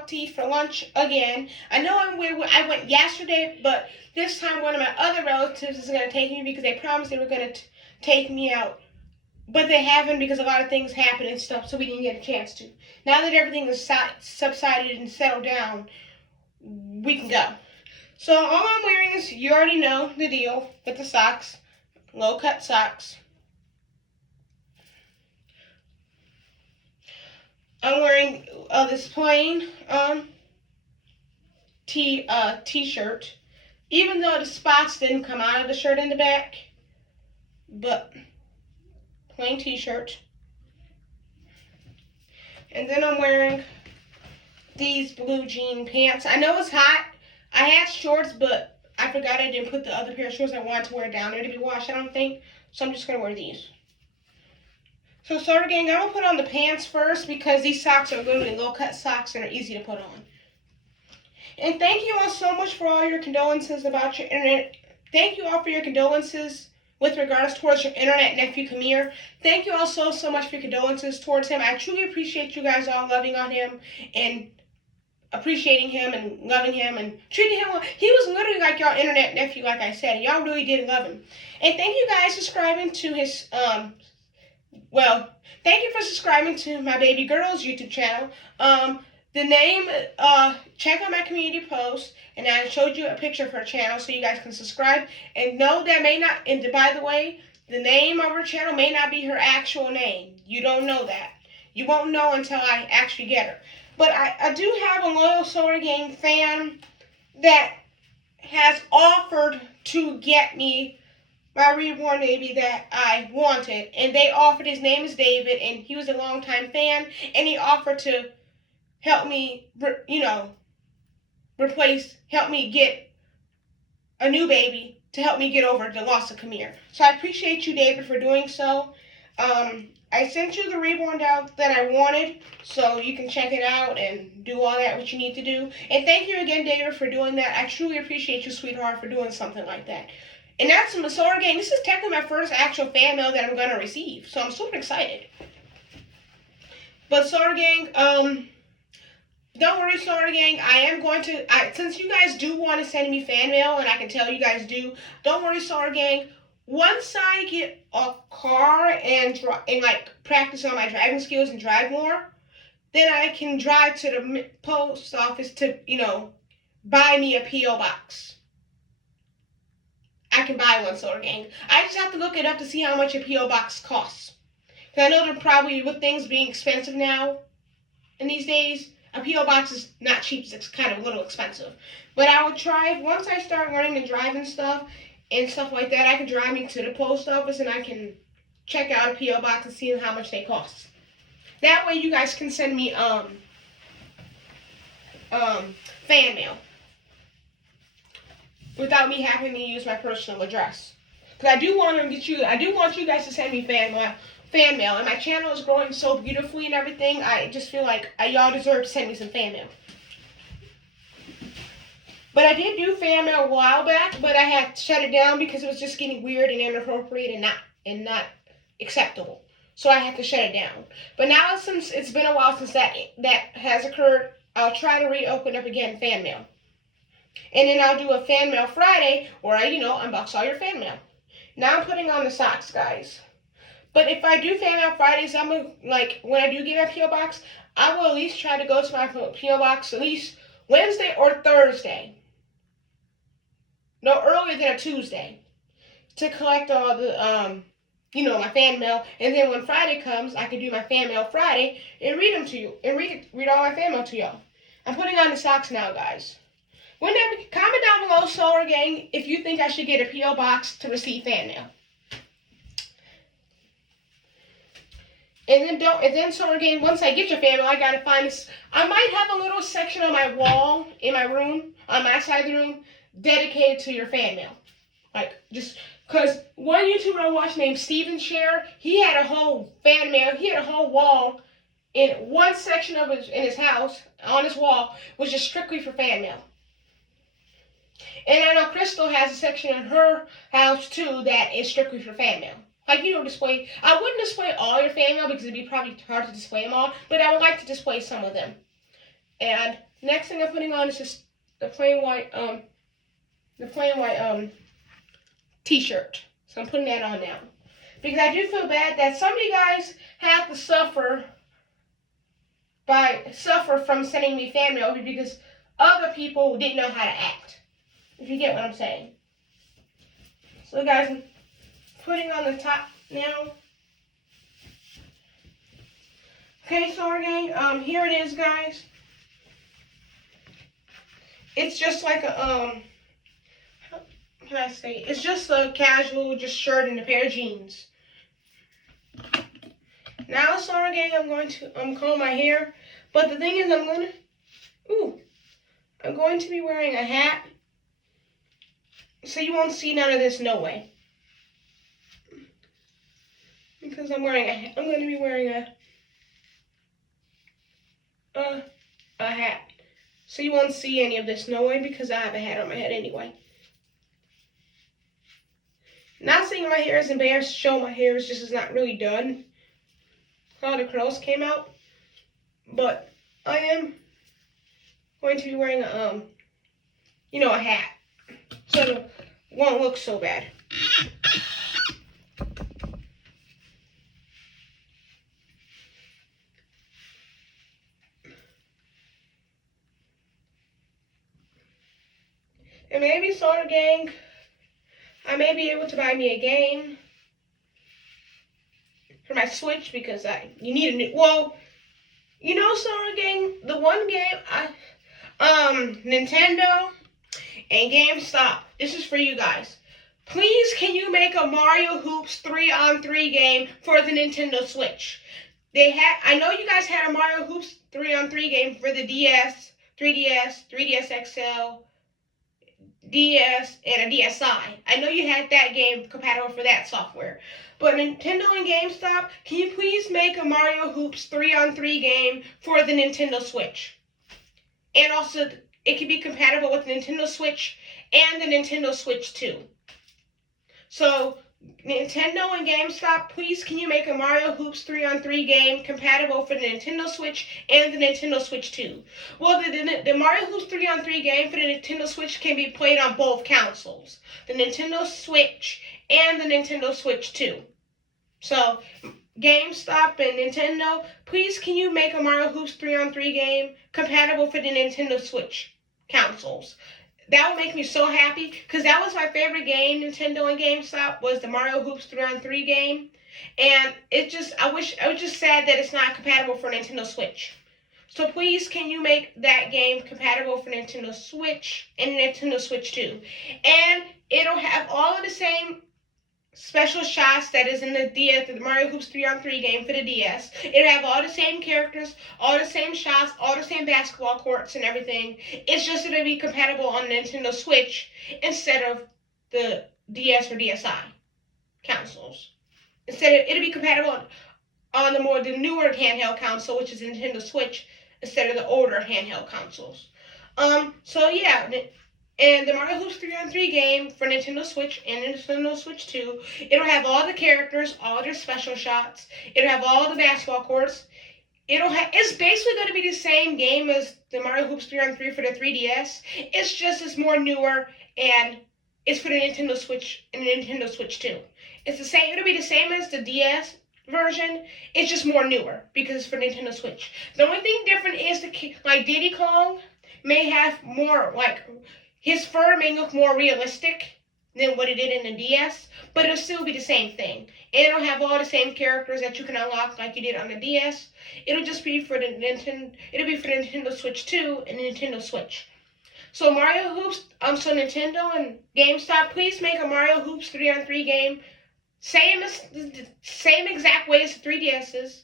out to eat for lunch again. I know I went yesterday, but this time one of my other relatives is going to take me because they promised they were going to take me out. But they haven't because a lot of things happened and stuff, so we didn't get a chance to. Now that everything is subsided and settled down, we can go. So all I'm wearing is, you already know the deal with the socks, low-cut socks. I'm wearing this plain t-shirt, even though the spots didn't come out of the shirt in the back, but plain t-shirt. And then I'm wearing these blue jean pants. I know it's hot. I had shorts, but I forgot I didn't put the other pair of shorts I wanted to wear down there to be washed, I don't think. So I'm just going to wear these. So Starter Gang, I'm going to put on the pants first because these socks are literally low-cut socks and are easy to put on. And thank you all so much for all your condolences about your internet. Thank you all for your condolences with regards towards your internet nephew, 𝐒𝐸. Thank you all so much for your condolences towards him. I truly appreciate you guys all loving on him and appreciating him and loving him and treating him well. He was literally like your internet nephew, like I said. Y'all really did love him. And thank you guys for subscribing to his, thank you for subscribing to my baby girl's YouTube channel. The name, check out my community post, and I showed you a picture of her channel so you guys can subscribe. And no, that may not, and by the way, the name of her channel may not be her actual name. You don't know that. You won't know until I actually get her. But I do have a loyal Starter Gang fan that has offered to get me my reborn baby that I wanted. And they offered, his name is David, and he was a longtime fan, and he offered to help me, help me get a new baby to help me get over the loss of 𝐒𝐸. So I appreciate you, David, for doing so. I sent you the reborn doll that I wanted, so you can check it out and do all that what you need to do. And thank you again, David, for doing that. I truly appreciate you, sweetheart, for doing something like that. And that's my Starter Gang. This is technically my first actual fan mail that I'm going to receive, so I'm super excited. But Starter Gang, don't worry, Starter Gang. I am going to, since you guys do want to send me fan mail, and I can tell you guys do, don't worry, Starter Gang. Once I get a car and practice on my driving skills and drive more, then I can drive to the post office to, buy me a P.O. box. I can buy one, Starter Gang. I just have to look it up to see how much a P.O. box costs. Because I know they're probably, with things being expensive now in these days, a P.O. box is not cheap, it's kind of a little expensive. But I would try, once I start learning to drive and stuff like that, I can drive me to the post office and I can check out a P.O. box and see how much they cost. That way you guys can send me fan mail without me having to use my personal address. Because I do want you guys to send me fan mail, and my channel is growing so beautifully and everything. I just feel like y'all deserve to send me some fan mail. But I did do fan mail a while back, but I had to shut it down because it was just getting weird and inappropriate and not acceptable. So I had to shut it down. But now, since it's been a while since that has occurred, I'll try to reopen up again fan mail. And then I'll do a fan mail Friday where I, unbox all your fan mail. Now I'm putting on the socks, guys. But if I do fan mail Fridays, I'm going to, when I do get my P.O. box, I will at least try to go to my P.O. box at least Wednesday or Thursday. No earlier than a Tuesday. To collect all the, my fan mail. And then when Friday comes, I can do my fan mail Friday and read them to you. And read all my fan mail to y'all. I'm putting on the socks now, guys. Comment down below, Starter Gang, if you think I should get a P.O. box to receive fan mail. And then Starter Gang, once I get your fan mail, I gotta find this. I might have a little section on my wall in my room, on my side of the room, dedicated to your fan mail. Just because one YouTuber I watched named 𝐒𝐨𝐥𝐚𝐫'𝐬, he had a whole fan mail, he had a whole wall in one section of his house, on his wall, was just strictly for fan mail. And I know Crystal has a section in her house too that is strictly for fan mail. Display. I wouldn't display all your fan mail because it'd be probably hard to display them all, but I would like to display some of them. And next thing I'm putting on is just the plain white t-shirt. So I'm putting that on now. Because I do feel bad that some of you guys have to suffer from sending me fan mail because other people didn't know how to act. If you get what I'm saying. So guys, I'm putting on the top now. Okay, so gang, here it is, guys. It's just like a how can I say? It's just a casual shirt and a pair of jeans. Now, sorry gang, I'm going to comb my hair, but the thing is I'm going to be wearing a hat, so you won't see none of this, no way. Because I'm going to be wearing a hat. So you won't see any of this, no way, because I have a hat on my head anyway. Not saying my hair is embarrassed to show my hair is not really done. All the curls came out. But I am going to be wearing a hat. So it won't look so bad. And maybe Soda Gang, I may be able to buy me a game for my Switch because you need a new. Well, Soda Gang, the one game Nintendo and GameStop. This is for you guys. Please, can you make a Mario Hoops 3-on-3 game for the Nintendo Switch? I know you guys had a Mario Hoops 3-on-3 game for the DS, 3DS, 3DS XL, DS, and a DSi. I know you had that game compatible for that software. But Nintendo and GameStop, can you please make a Mario Hoops 3-on-3 game for the Nintendo Switch? And also, it can be compatible with the Nintendo Switch and the Nintendo Switch 2. So, Nintendo and GameStop, please can you make a Mario Hoops 3-on-3 game compatible for the Nintendo Switch and the Nintendo Switch 2? Well, the Mario Hoops 3-on-3 game for the Nintendo Switch can be played on both consoles. The Nintendo Switch and the Nintendo Switch 2. So, GameStop and Nintendo, please can you make a Mario Hoops 3-on-3 game compatible for the Nintendo Switch consoles? That would make me so happy, because that was my favorite game, Nintendo and GameStop, was the Mario Hoops 3-on-3 game. And I was just sad that it's not compatible for Nintendo Switch. So please, can you make that game compatible for Nintendo Switch and Nintendo Switch 2? And it'll have all of the same special shots that is in the DS, the Mario Hoops 3-on-3 game for the DS. It'll have all the same characters, all the same shots, all the same basketball courts and everything. It's just going to be compatible on Nintendo Switch instead of the DS or DSi consoles. It'll be compatible on the newer handheld console, which is the Nintendo Switch, instead of the older handheld consoles. So yeah. And the Mario Hoops 3-on-3 game for Nintendo Switch and Nintendo Switch 2, it'll have all the characters, all their special shots. It'll have all the basketball courts. It's basically going to be the same game as the Mario Hoops 3-on-3 for the 3DS. It's more newer, and it's for the Nintendo Switch and the Nintendo Switch 2. It's the same. It'll be the same as the DS version. It's just more newer because it's for Nintendo Switch. The only thing different is like Diddy Kong may have more his fur may look more realistic than what it did in the DS, but it'll still be the same thing. And it'll have all the same characters that you can unlock like you did on the DS. It'll just be for the Nintendo Switch 2 and the Nintendo Switch. So Mario Hoops, so Nintendo and GameStop, please make a Mario Hoops 3-on-3 game, same exact way as the 3DS's,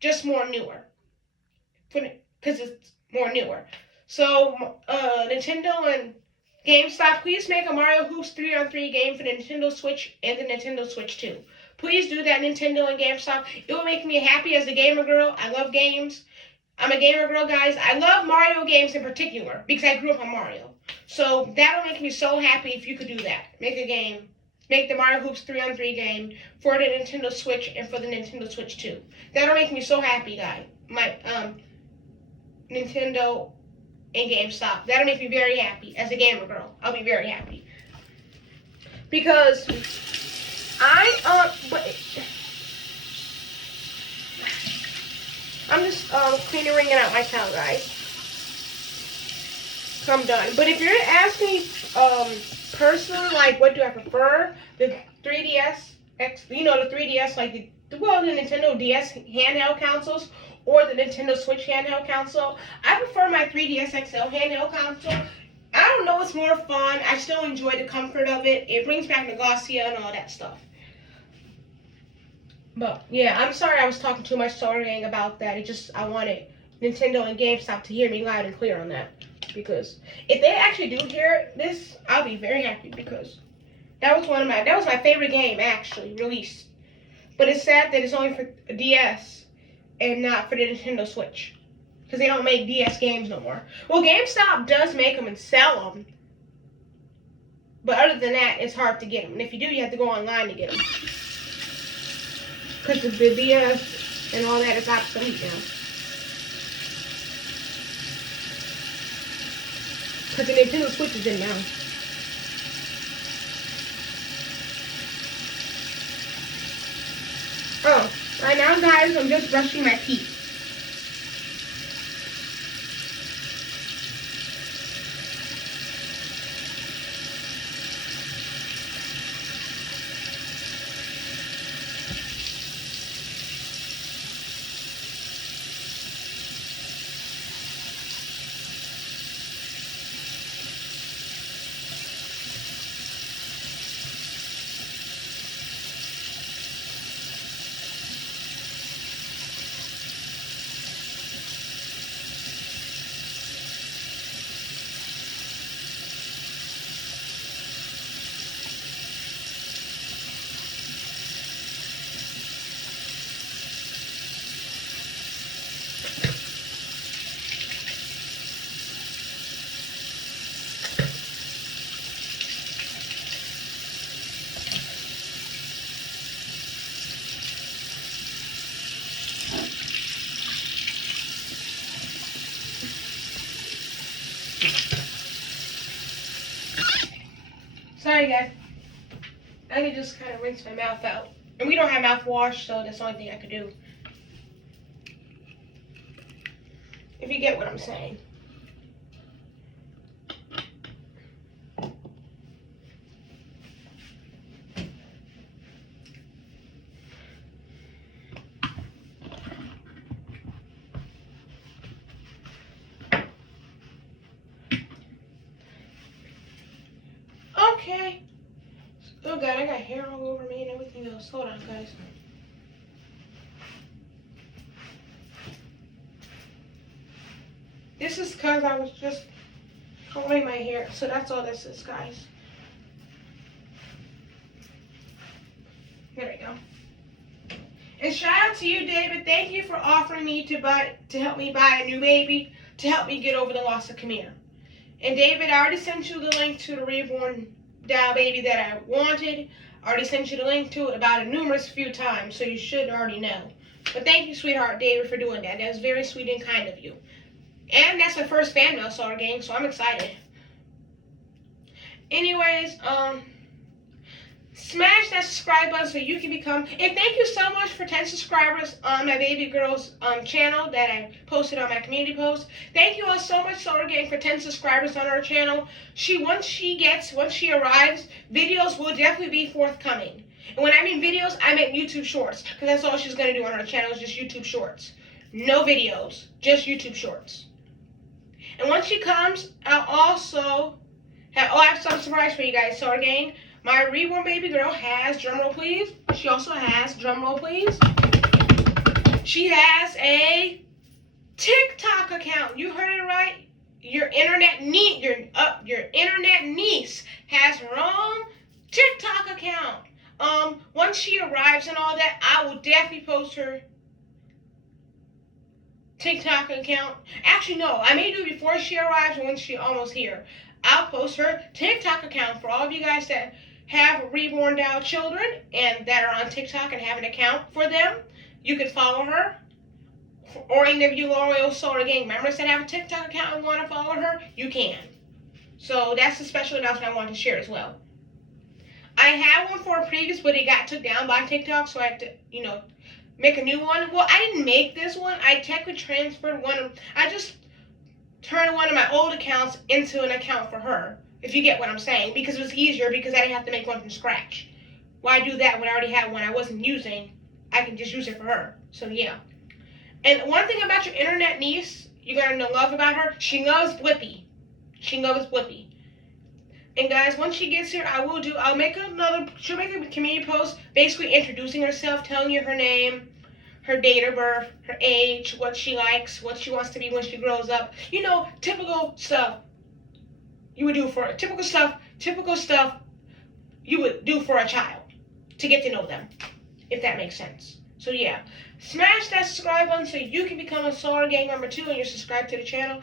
just more newer, because it's more newer. So Nintendo and GameStop, please make a Mario Hoops 3-on-3 game for the Nintendo Switch and the Nintendo Switch 2. Please do that, Nintendo and GameStop. It will make me happy as a gamer girl. I love games. I'm a gamer girl, guys. I love Mario games in particular because I grew up on Mario. So that'll make me so happy if you could do that. Make a game. Make the Mario Hoops 3-on-3 game for the Nintendo Switch and for the Nintendo Switch 2. That'll make me so happy, guys. Nintendo and GameStop. That'll make me very happy. As a gamer girl, I'll be very happy. Because I'm just cleaning, wringing out my towel, guys. So I'm done. But if you're asking me personally, like, what do I prefer? The 3DS X, the 3DS, like the Nintendo DS handheld consoles, or the Nintendo Switch handheld console. I prefer my 3DS XL handheld console. I don't know, it's more fun. I still enjoy the comfort of it. It brings back 𝐒𝐈 and all that stuff. But yeah, I'm sorry I was talking too much 𝐒𝐸𝐥𝐚𝐫'𝐬 about that. I wanted Nintendo and GameStop to hear me loud and clear on that. Because if they actually do hear this, I'll be very happy, because that was my favorite game actually released. But it's sad that it's only for DS and not for the Nintendo Switch, because they don't make DS games no more. Well, GameStop does make them and sell them, but other than that, it's hard to get them. And if you do, you have to go online to get them, because the DS and all that is obsolete now. Because the Nintendo Switch is in now. Oh, right now, guys, I'm just brushing my teeth. Sorry, guys. I can just kind of rinse my mouth out. And we don't have mouthwash, so that's the only thing I could do. If you get what I'm saying. Okay. Oh god, I got hair all over me and everything else. Hold on, guys. This is because I was just combing my hair. So that's all this is, guys. There we go. And shout out to you, David. Thank you for offering me to help me buy a new baby, to help me get over the loss of 𝐒𝐈. And David, I already sent you the link to the reborn doll baby that I wanted. I already sent you the link to it about a numerous few times, so you should already know. But thank you, sweetheart David, for doing that. That was very sweet and kind of you. And that's my first fan mail, 𝐒𝐸𝐥𝐚, so I'm excited. Anyways, smash that subscribe button so you can become, and thank you so much for 10 subscribers on my baby girl's channel that I posted on my community post. Thank you all so much, 𝐒𝐸𝐥𝐚, for 10 subscribers on her channel. Once she arrives, videos will definitely be forthcoming. And when I mean videos, I mean YouTube shorts, because that's all she's going to do on her channel is just YouTube shorts. No videos, just YouTube shorts. And once she comes, I'll also I have some surprise for you guys, 𝐒𝐸𝐥𝐚. My reborn baby girl has, drumroll please, she also has, drumroll please, she has a TikTok account. You heard it right. Your internet niece has her own TikTok account. Once she arrives and all that, I will definitely post her TikTok account. Actually, no, I may do it before she arrives or when she's almost here. I'll post her TikTok account for all of you guys that have reborn doll children and that are on TikTok and have an account for them. You can follow her or any of you loyal Solar Gang members that have a TikTok account and want to follow her, you can. So that's a special announcement I wanted to share as well. I had one for a previous, but it got took down by TikTok, so I had to, make a new one. Well, I didn't make this one. I technically transferred I just turned one of my old accounts into an account for her, if you get what I'm saying, because it was easier because I didn't have to make one from scratch. Why do that when I already had one I wasn't using? I can just use it for her. So, yeah. And one thing about your internet niece you're going to love about her, she loves Blippi. She loves Blippi. And guys, once she gets here, she'll make a community post basically introducing herself, telling you her name, her date of birth, her age, what she likes, what she wants to be when she grows up. Typical stuff you would do typical stuff you would do for a child to get to know them, if that makes sense. So yeah, smash that subscribe button so you can become a Solar Gang member too and you're subscribed to the channel.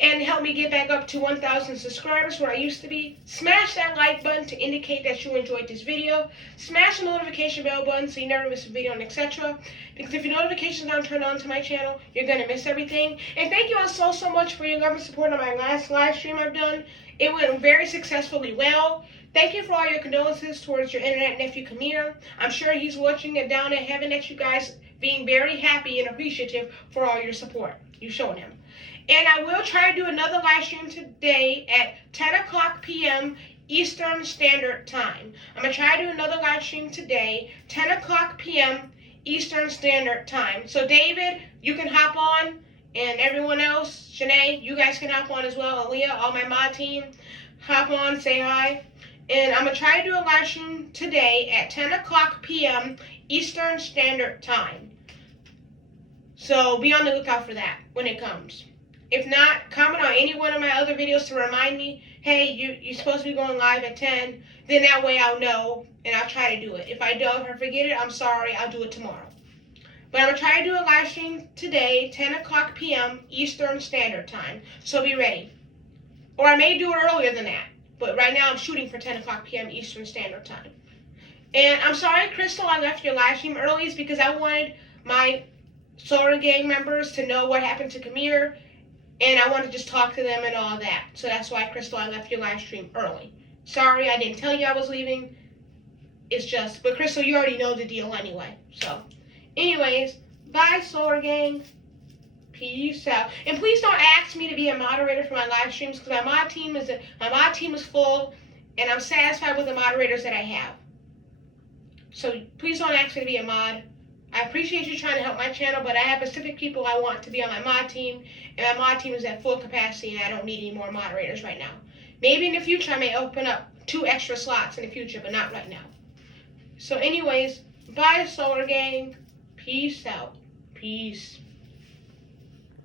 And help me get back up to 1,000 subscribers where I used to be. Smash that like button to indicate that you enjoyed this video. Smash the notification bell button so you never miss a video and etc. Because if your notifications aren't turned on to my channel, you're going to miss everything. And thank you all so much for your love and support on my last live stream I've done. It went very successfully well. Thank you for all your condolences towards your internet nephew, 𝐒𝐸. I'm sure he's watching it down in heaven at you guys, being very happy and appreciative for all your support you've shown him. And I will try to do another live stream today at 10 p.m. Eastern Standard Time. I'm going to try to do another live stream today, 10 p.m. Eastern Standard Time. So David, you can hop on, and everyone else, Shanae, you guys can hop on as well. Aaliyah, all my mod team, hop on, say hi. And I'm going to try to do a live stream today at 10 p.m. Eastern Standard Time. So be on the lookout for that when it comes. If not, comment on any one of my other videos to remind me, hey, you're supposed to be going live at 10. Then that way I'll know, and I'll try to do it. If I don't, if I forget it, I'm sorry. I'll do it tomorrow. But I'm going to try to do a live stream today, 10 p.m. Eastern Standard Time. So be ready. Or I may do it earlier than that. But right now I'm shooting for 10 p.m. Eastern Standard Time. And I'm sorry, Crystal, I left your live stream early. It's because I wanted my Solar Gang members to know what happened to 𝐒𝐸. And I want to just talk to them and all that. So that's why, Crystal, I left your live stream early. Sorry, I didn't tell you I was leaving. It's just, but Crystal, you already know the deal anyway. So, anyways, bye, Solar Gang. Peace out. And please don't ask me to be a moderator for my live streams because my mod team is full, and I'm satisfied with the moderators that I have. So please don't ask me to be a mod. I appreciate you trying to help my channel, but I have specific people I want to be on my mod team, and my mod team is at full capacity, and I don't need any more moderators right now. Maybe in the future I may open up 2 extra slots in the future, but not right now. So anyways, bye, Solar Gang. Peace out. Peace.